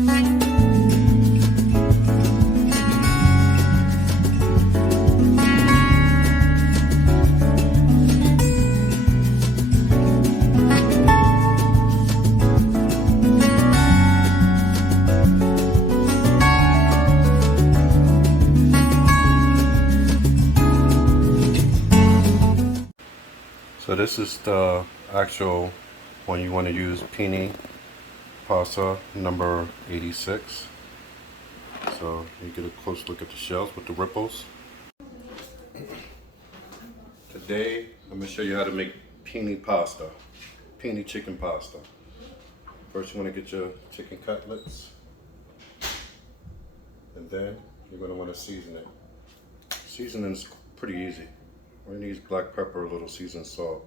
So this is the actual one you want to use, penne pasta number 86. So you get a close look at the shells with the ripples. Today I'm going to show you how to make penne pasta, penne chicken pasta. First you want to get your chicken cutlets, and then you're going to want to season it. Seasoning is pretty easy. All you need is black pepper, a little seasoned salt.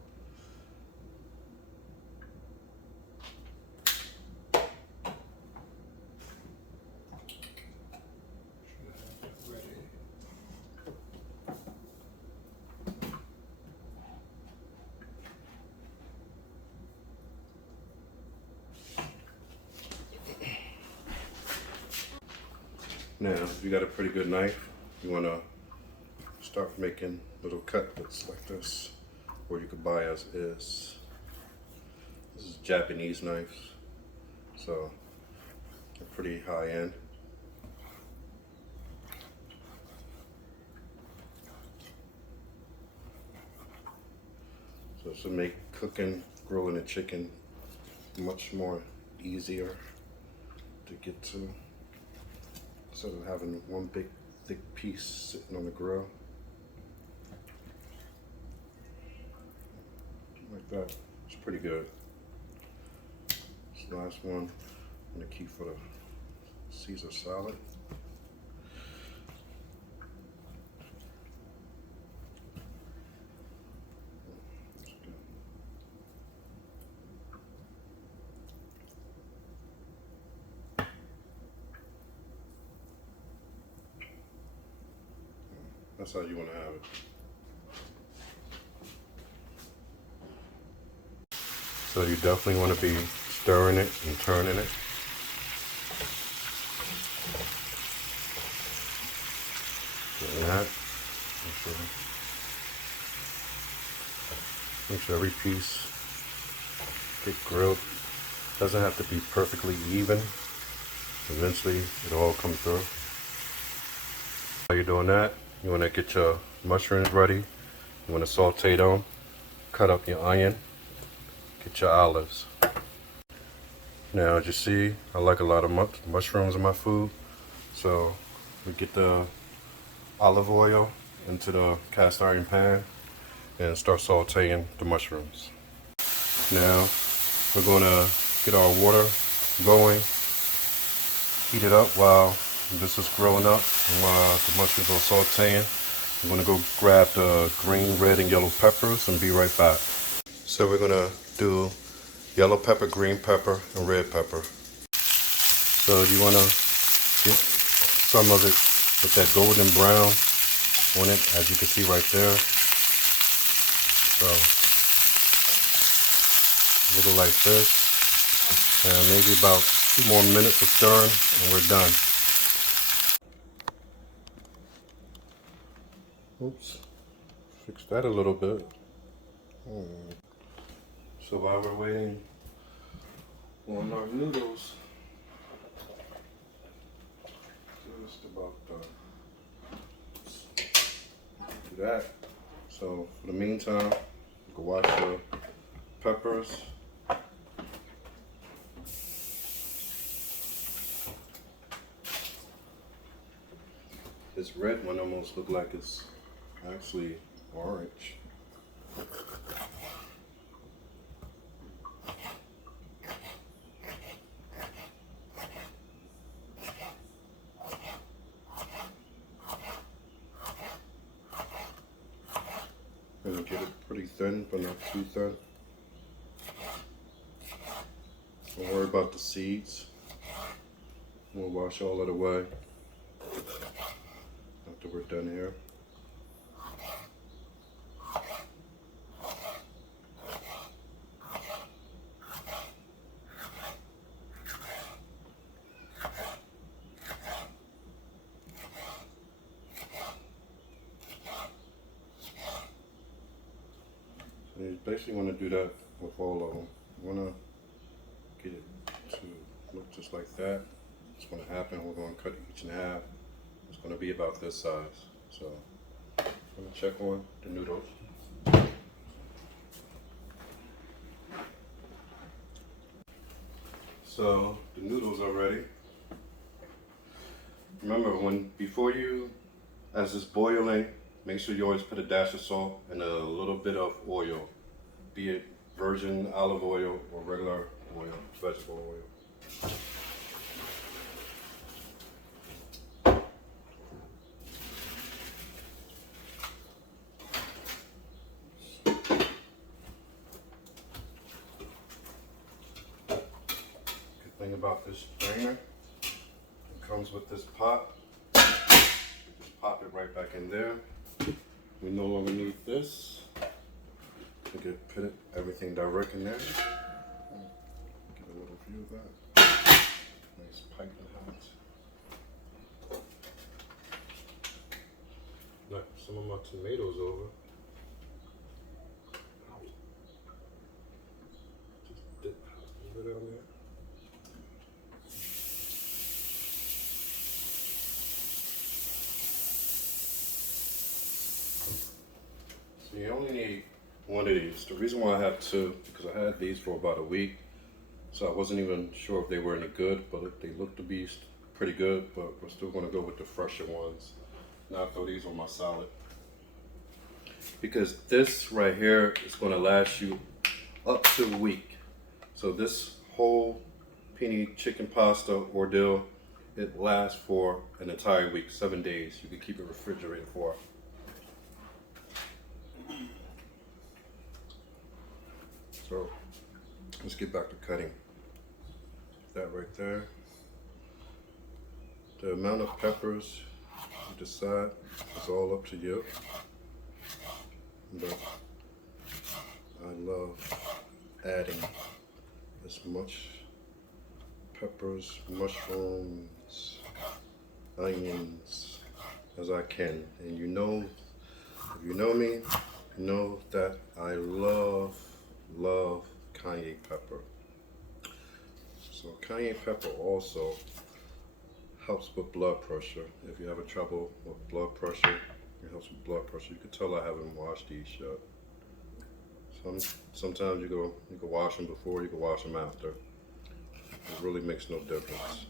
Now, if you got a pretty good knife, you want to start making little cutlets like this, or you could buy as is. This is Japanese knives, so they're pretty high end. So this will make cooking, grilling the chicken much more easier to get to, instead of having one big thick piece sitting on the grill. Like that. It's pretty good. This last one I'm gonna keep for the Caesar salad. That's how you want to have it. So you definitely want to be stirring it and turning it. Doing that. Make sure every piece get grilled. Doesn't have to be perfectly even. Eventually it'll all come through. While you're doing that, you want to get your mushrooms ready. You want to saute them, cut up your onion, get your olives. Now, as you see, I like a lot of mushrooms in my food, so we get the olive oil into the cast iron pan and start sauteing the mushrooms. Now, we're going to get our water going, heat it up while this is growing up, and while the mushrooms are sauteing. I'm going to go grab the green, red, and yellow peppers and be right back. So we're going to do yellow pepper, green pepper, and red pepper. So you want to get some of it with that golden brown on it, as you can see right there. So a little like this, and maybe about 2 more minutes of stirring, and we're done. Oops, fix that a little bit. So while we're waiting on our noodles, just about do that. So for the meantime, you can wash your peppers. This red one almost looks like it's actually orange. Gonna get it pretty thin, but not too thin. Don't worry about the seeds. We'll wash all of it away after we're done here. basically want to do that with all of them. You want to get it to look just like that. It's going to happen. We're going to cut each in half. It's going to be about this size. So I'm going to check on the noodles. So the noodles are ready. Remember, as it's boiling, make sure you always put a dash of salt and a little bit of oil, be it virgin olive oil or regular oil, vegetable oil. Good thing about this strainer, it comes with this pot. Just pop it right back in there. We no longer need this. We can put everything direct in there. Get a little view of that. Nice piping hot. Knock some of my tomatoes over. Just dip a little bit on there. So you only need one of these. The reason why I have two, because I had these for about a week, so I wasn't even sure if they were any good, but they look to be pretty good, but we're still going to go with the fresher ones. Now I throw these on my salad. Because this right here is going to last you up to a week. So this whole penne chicken pasta ordeal, it lasts for an entire week, 7 days. You can keep it refrigerated for. So let's get back to cutting. That right there. The amount of peppers you decide is all up to you. But I love adding as much peppers, mushrooms, onions as I can. And you know, if you know me, you know that I love cayenne pepper. So cayenne pepper also helps with blood pressure. If you have trouble with blood pressure, it helps with blood pressure. You can tell I haven't washed these yet. Sometimes you can wash them before, you can wash them after. It really makes no difference.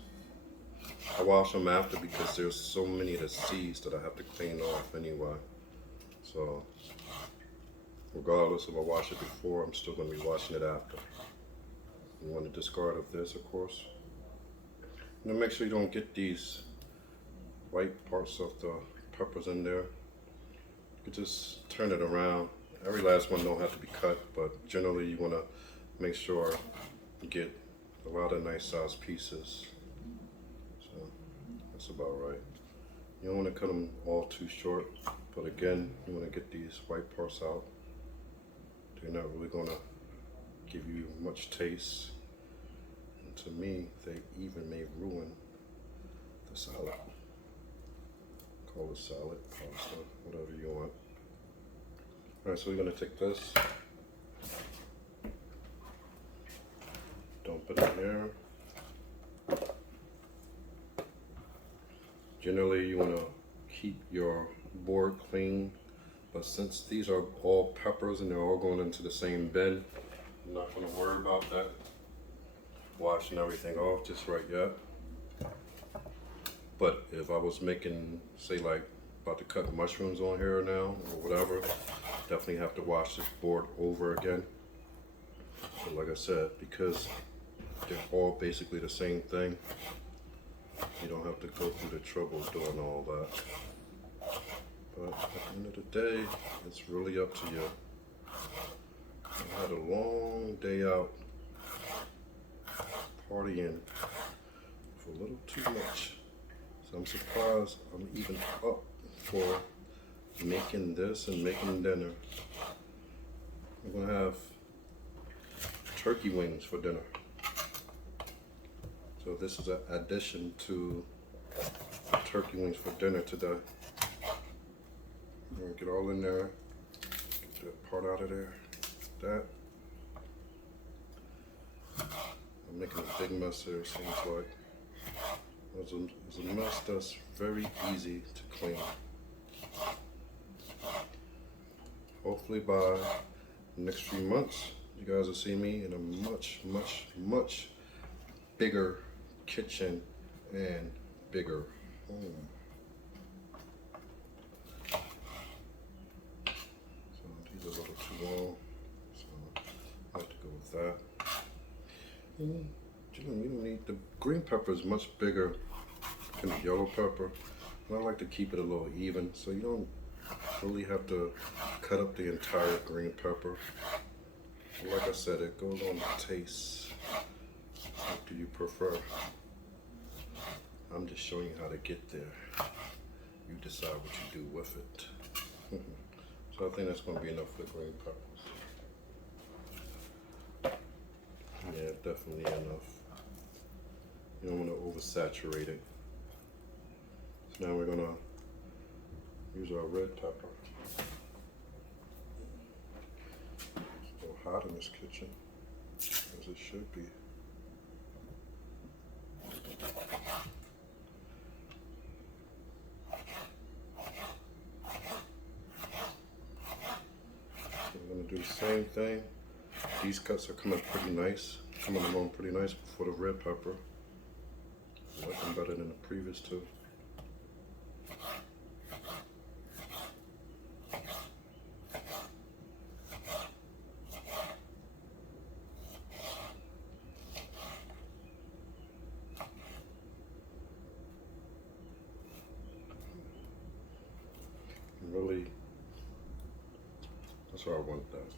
I wash them after because there's so many of the seeds that I have to clean off anyway. So regardless if I wash it before, I'm still going to be washing it after. You want to discard of this, of course. And make sure you don't get these white parts of the peppers in there. You can just turn it around. Every last one don't have to be cut, but generally you want to make sure you get a lot of nice sized pieces. So that's about right. You don't want to cut them all too short, but again, you want to get these white parts out. They're not really going to give you much taste. And to me, they even may ruin the salad. Call it salad, pasta, whatever you want. Alright, so we're going to take this, dump it in there. Generally, you want to keep your board clean, but since these are all peppers and they're all going into the same bin, I'm not going to worry about that. Washing everything off just right yet. But if I was making, say like, about to cut mushrooms on here now or whatever, definitely have to wash this board over again. But like I said, because they're all basically the same thing, you don't have to go through the trouble of doing all that. But at the end of the day, it's really up to you. I had a long day out partying for a little too much. So I'm surprised I'm even up for making this and making dinner. I'm gonna have turkey wings for dinner. So this is an addition to turkey wings for dinner today. I'm gonna get all in there, get that part out of there, that. I'm making a big mess here, it seems like. It's a mess that's very easy to clean. Hopefully by the next few months, you guys will see me in a much, much, much bigger kitchen and bigger home. So these are a little too long, so I have to go with that. And you don't need, the green pepper is much bigger than the yellow pepper. And I like to keep it a little even, so you don't really have to cut up the entire green pepper. But like I said, it goes on the taste. What do you prefer? I'm just showing you how to get there. You decide what you do with it. So I think that's going to be enough for the green peppers. Yeah, definitely enough. You don't want to oversaturate it. So now we're going to use our red pepper. It's a little hot in this kitchen, as it should be. So we're going to do the same thing. These cuts are coming along pretty nice before the red pepper. I like them better than the previous two. Really, that's how I want that.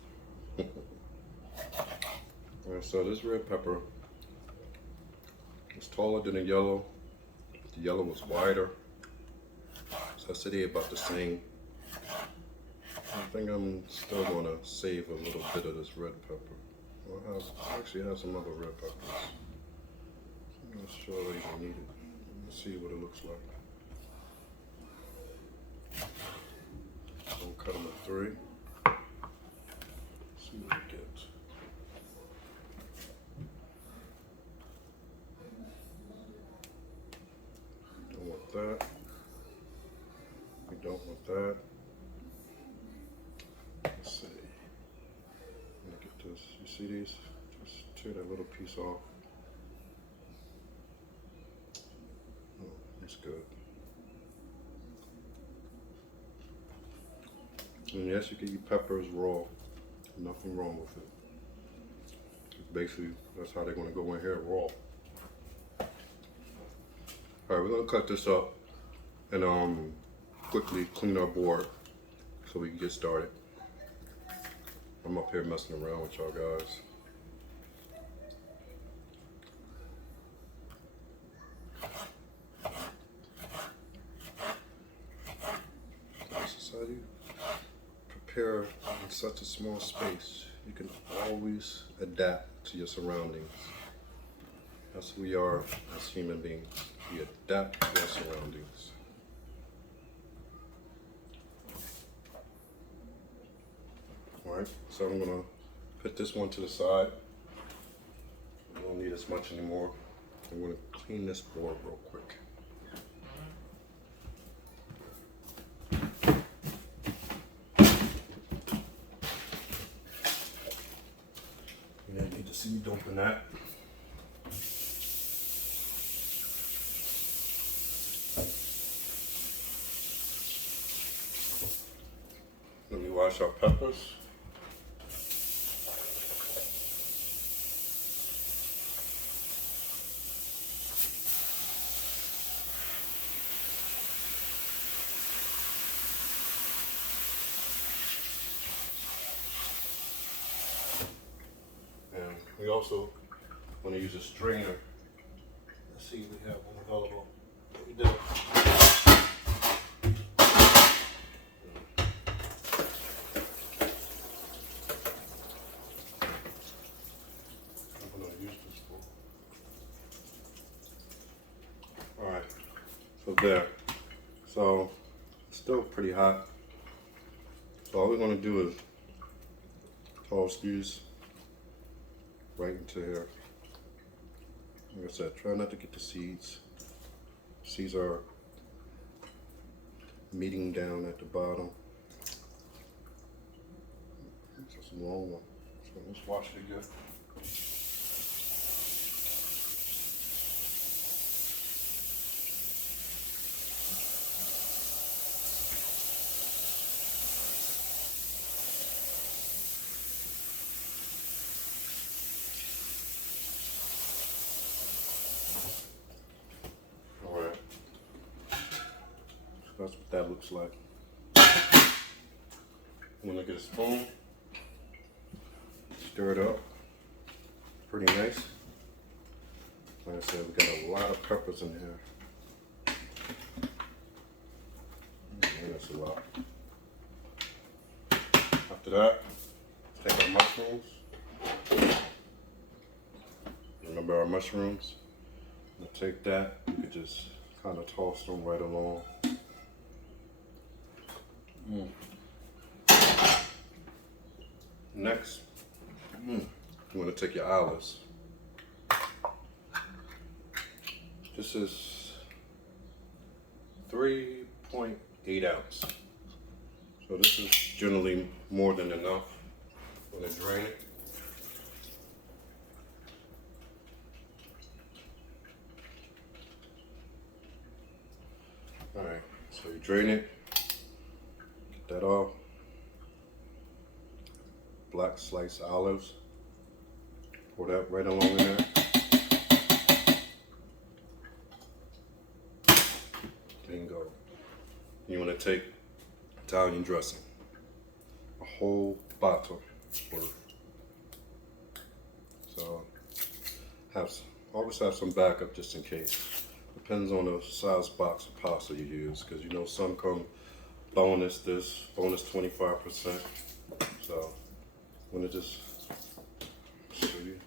Alright, so this red pepper is taller than the yellow. The yellow was wider. So I said they're about the same. I think I'm still going to save a little bit of this red pepper. I actually have some other red peppers. I'm not sure I even need it. Let's see what it looks like. We'll cut them in 3. See what we get. Don't want that. We don't want that. Let's see. Look at this. You see these? Just tear that little piece off. Oh, that's good. And yes, you can eat peppers raw. Nothing wrong with it. Basically, that's how they're going to go in here raw. Alright, we're going to cut this up and quickly clean our board so we can get started. I'm up here messing around with y'all guys. This is how you prepare in such a small space. You can always adapt to your surroundings. That's who we are as human beings. We adapt to our surroundings. Alright, so I'm going to put this one to the side. We don't need as much anymore. I'm going to clean this board real quick. You didn't need to see me dumping that. Let me wash our peppers. And we also want to use a strainer. Let's see if we have one available. We do. Alright, so there. So, it's still pretty hot. So all we're going to do is Toss these right into here. Like I said, try not to get the seeds. Seeds are meeting down at the bottom. It's a long one. So let's wash it good. Alright. So that's what that looks like. I'm gonna get a spoon. Stir it up. Pretty nice. Like I said, we got a lot of peppers in here. And that's a lot. After that, take our mushrooms. Remember our mushrooms? We'll take that. You could just kind of toss them right along. Next, you want to take your olives. This is 3.8 ounce. So this is generally more than enough. I'm going to drain it. Alright, so you drain it, get that off. Black sliced olives, pour that right along in there. Bingo. You want to take Italian dressing, a whole bottle worth. So always have some backup just in case. Depends on the size box of pasta you use, because you know some come boneless, this bonus 25%. So I'm gonna just show you.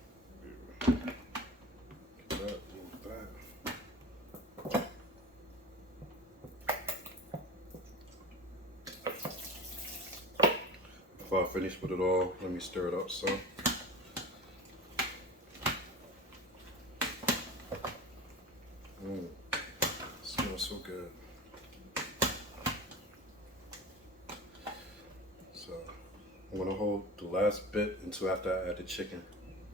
Get that, move that. Before I finish with it all, let me stir it up some. Smells so good. So I'm gonna hold the last bit until after I add the chicken.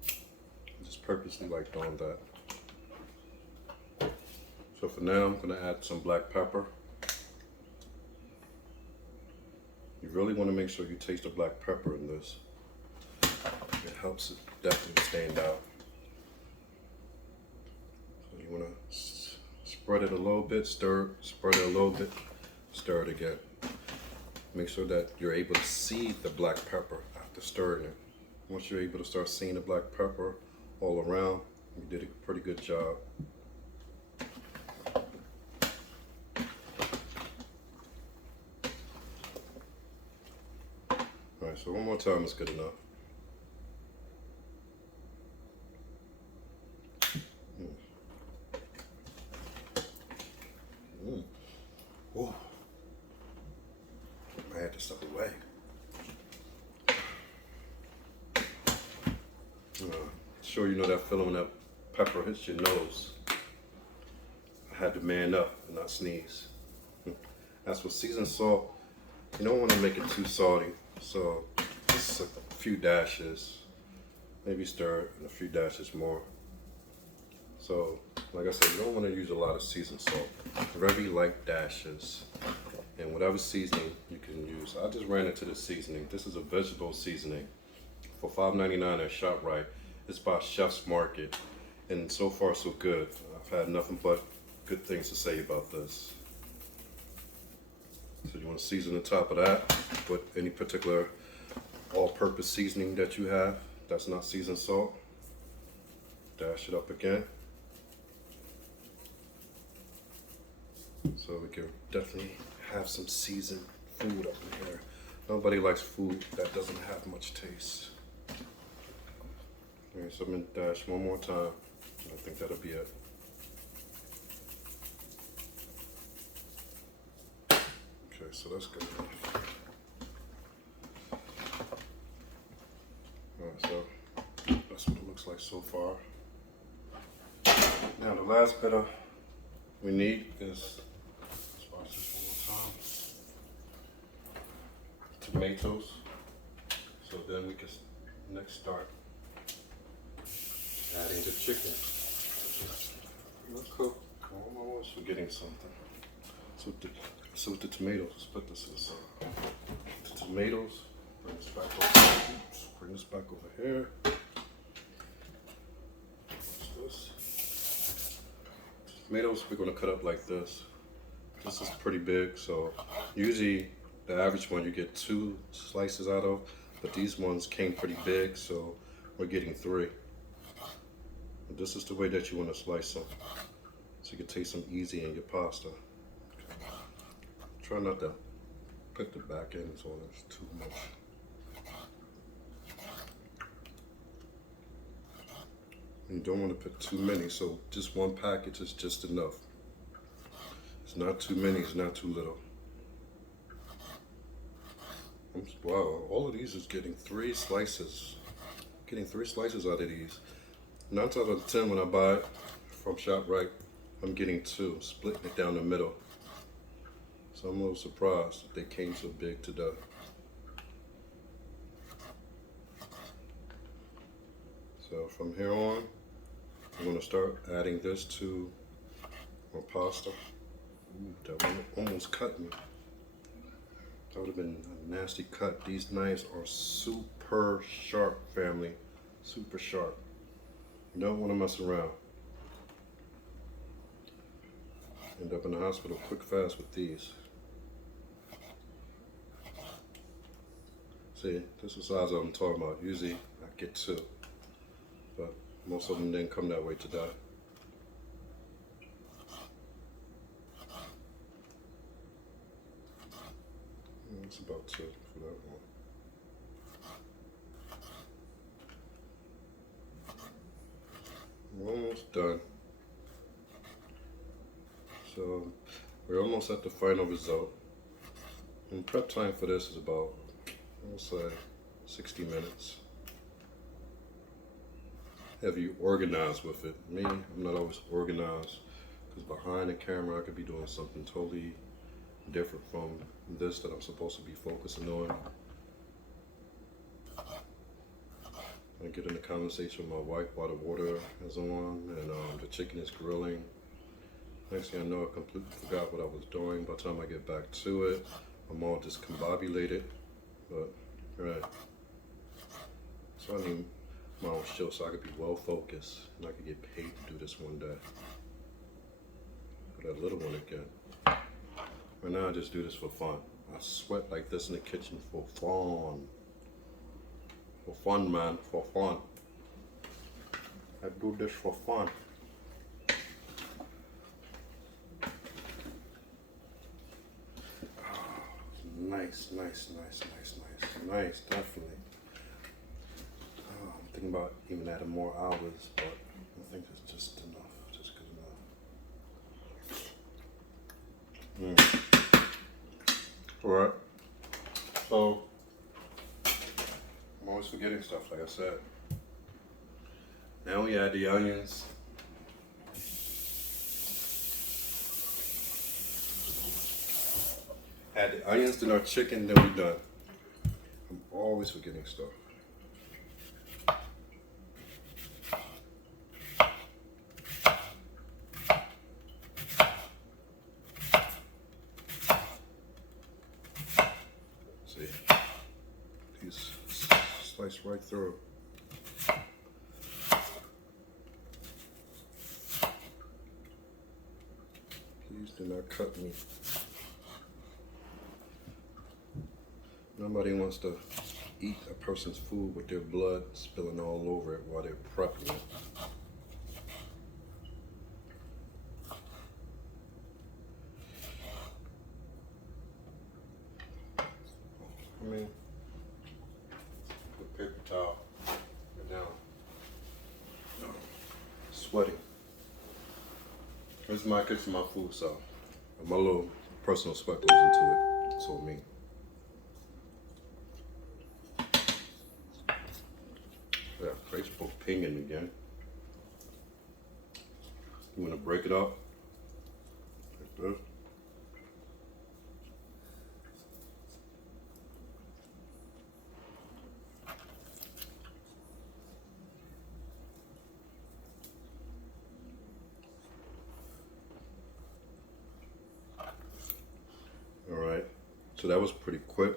I just purposely like doing that. So for now, I'm gonna add some black pepper. You really want to make sure you taste the black pepper in this. It helps it definitely stand out. So you want to spread it a little bit, spread it a little bit, stir it again. Make sure that you're able to see the black pepper after stirring it. Once you're able to start seeing the black pepper all around, you did a pretty good job. Alright, so one more time is good enough. Ooh. I had to step away. Sure, you know that feeling when that pepper hits your nose. I had to man up and not sneeze. As for seasoned salt, you don't want to make it too salty. So just a few dashes, maybe stir it and a few dashes more. So like I said, you don't want to use a lot of seasoned salt. Very light dashes. And whatever seasoning you can use. I just ran into the seasoning. This is a vegetable seasoning for $5.99 at ShopRite. It's by Chef's Market, and so far so good. I've had nothing but good things to say about this. So you want to season the top of that with any particular all-purpose seasoning that you have that's not seasoned salt. Dash it up again. So we can definitely have some seasoned food up in here. Nobody likes food that doesn't have much taste. Okay, so I'm going to dash one more time. I think that'll be it. Okay, so that's good enough. so far. Now the last bit of we need is, let's watch this one more time, tomatoes. So then we can next start adding the chicken. Let's cook. I'm always forgetting something. So with the tomatoes, let's put this to the side. The tomatoes, bring this back over. Oops, bring this back over here. What's this? Tomatoes we're gonna cut up like this. This is pretty big, so usually the average one you get 2 slices out of, but these ones came pretty big, so we're getting 3. And this is the way that you want to slice them, so you can taste them easy in your pasta. Try not to put the back end so there's too much. You don't want to put too many, so just one package is just enough. It's not too many, it's not too little. Wow, all of these is getting 3 slices. Getting 3 slices out of these. 9 times out of 10 when I buy it from ShopRite, I'm getting 2, splitting it down the middle. So I'm a little surprised that they came so big today. So from here on, I'm going to start adding this to my pasta. Ooh, that one almost cut me. That would have been a nasty cut. These knives are super sharp, family. Super sharp. You don't want to mess around. End up in the hospital quick fast with these. See, this is the size I'm talking about. Usually I get 2, but most of them didn't come that way today. It's about 2 for that one. We're almost done. So we're almost at the final result. And prep time for this is about, I'll say, 60 minutes. Have you organized with it? Me, I'm not always organized, because behind the camera I could be doing something totally different from this that I'm supposed to be focusing on. I get in a conversation with my wife while the water is on and the chicken is grilling. Next thing I know, I completely forgot what I was doing. By the time I get back to it, I'm all discombobulated. But, right. So I need my own show so I could be well focused and I could get paid to do this one day. For that little one again. Right now I just do this for fun. I sweat like this in the kitchen for fun. For fun, man, for fun. I do this for fun. Nice, nice, nice, nice, nice, nice, definitely. I'm thinking about even adding more hours, but I think it's just enough, just good enough. All right. So I'm always forgetting stuff, like I said. Now we add the onions. Add the onions to our chicken, then we're done. I'm always forgetting stuff. See, these slice right through. Please do not cut me. Nobody wants to eat a person's food with their blood spilling all over it while they're prepping it. I mean, the paper towel, get down. No. Sweating. This is my kitchen, my food, so my little personal sweat goes into it. So me. Yeah, Facebook pinging again. I'm gonna break it up like this. All right, so that was pretty quick.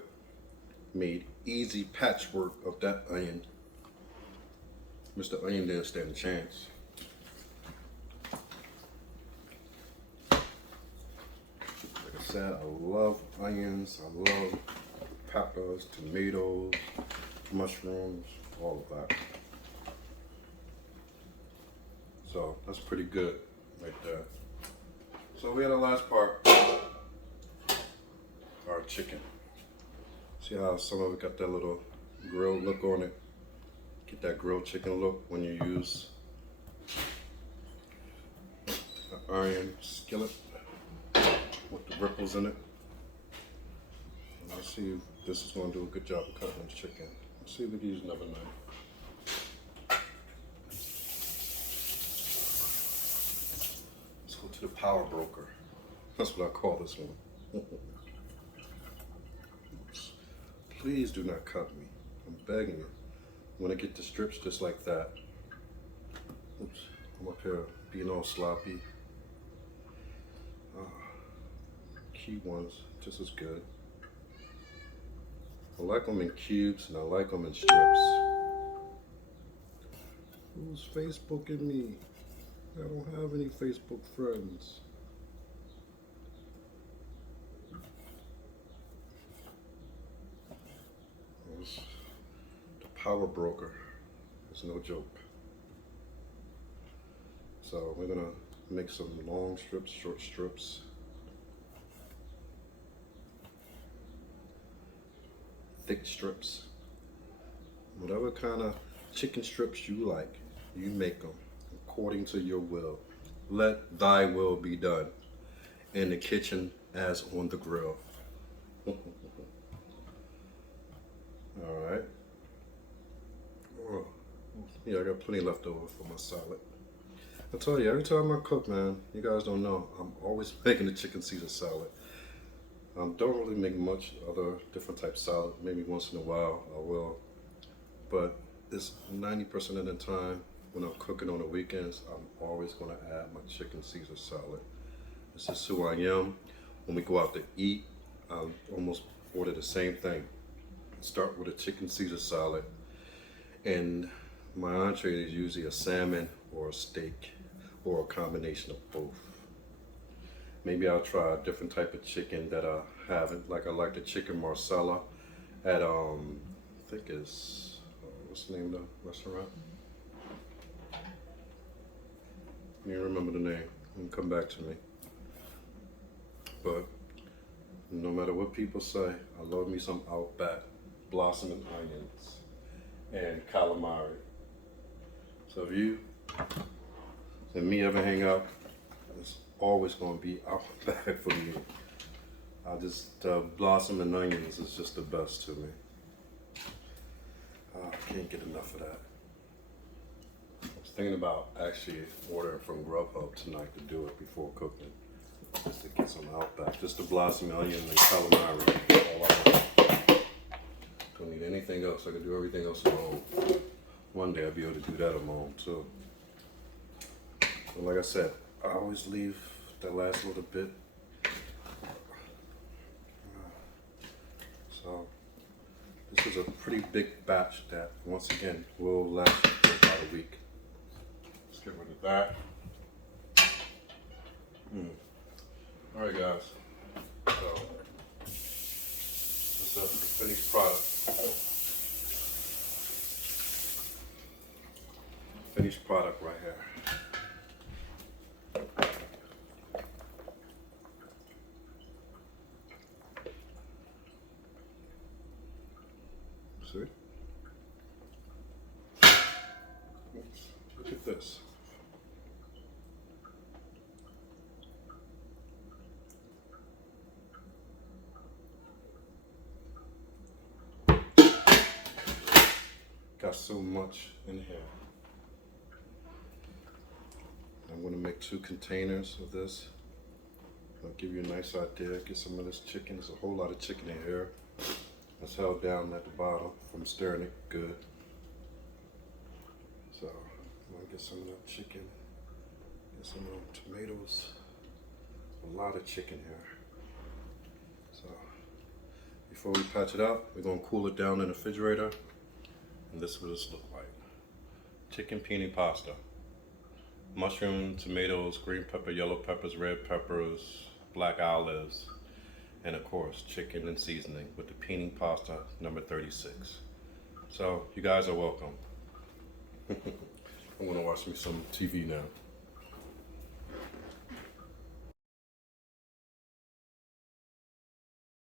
Made easy patchwork of that onion. Mr. Onion didn't stand a chance. Like I said, I love onions, I love peppers, tomatoes, mushrooms, all of that. So that's pretty good right there. So we had the last part, our chicken. See how some of it got that little grilled look on it? Get that grilled chicken look when you use the iron skillet with the ripples in it. And let's see if this is going to do a good job of cutting this chicken. Let's see if we can use another knife. Let's go to the power broker. That's what I call this one. Please do not cut me. I'm begging you. I'm gonna get the strips just like that. Oops, I'm up here being all sloppy. Key ones, just as good. I like them in cubes and I like them in strips. Who's Facebooking me? I don't have any Facebook friends. The power broker. It's no joke. So we're gonna make some long strips, short strips. Thick strips. Whatever kind of chicken strips you like, you make them according to your will. Let thy will be done in the kitchen as on the grill. Alright. Oh, yeah, I got plenty left over for my salad. I tell you, every time I cook, man, you guys don't know, I'm always making a chicken Caesar salad. Don't really make much other different type salad. Maybe once in a while I will. But it's 90% of the time when I'm cooking on the weekends, I'm always going to add my chicken Caesar salad. This is who I am. When we go out to eat, I almost order the same thing. Start with a chicken Caesar salad, and my entree is usually a salmon or a steak or a combination of both. Maybe I'll try a different type of chicken that I haven't. Like I like the chicken marsala at I think it's what's the name of the restaurant? I can't remember the name. You can come back to me. But no matter what people say, I love me some Outback blossoming onions and calamari. So if you and me ever hang out, it's always going to be Outback for me. I just blossoming onions is just the best to me. I can't get enough of that. I was thinking about actually ordering from Grubhub tonight to do it before cooking, just to get some Outback, just the blossoming onion and calamari. All I want. Don't need anything else. I can do everything else alone. One day I'll be able to do that alone too. But like I said, I always leave that last little bit. So this is a pretty big batch that once again will last for about a week. Let's get rid of that. Alright guys, so this is a finished product. Finished product right here. See? Oops. Look at this. Got so much in here. I'm want to make 2 containers of this. I'll give you a nice idea. Get some of this chicken. There's a whole lot of chicken in here. It's held down at the bottom from stirring it good. So I'm gonna get some of that chicken. Get some of the tomatoes. A lot of chicken here. So before we patch it up, we're gonna cool it down in the refrigerator. And this is what this looks like. Chicken penne pasta. Mushroom, tomatoes, green pepper, yellow peppers, red peppers, black olives, and of course chicken and seasoning with the penne pasta number 36. So you guys are welcome. I'm gonna watch me some TV now.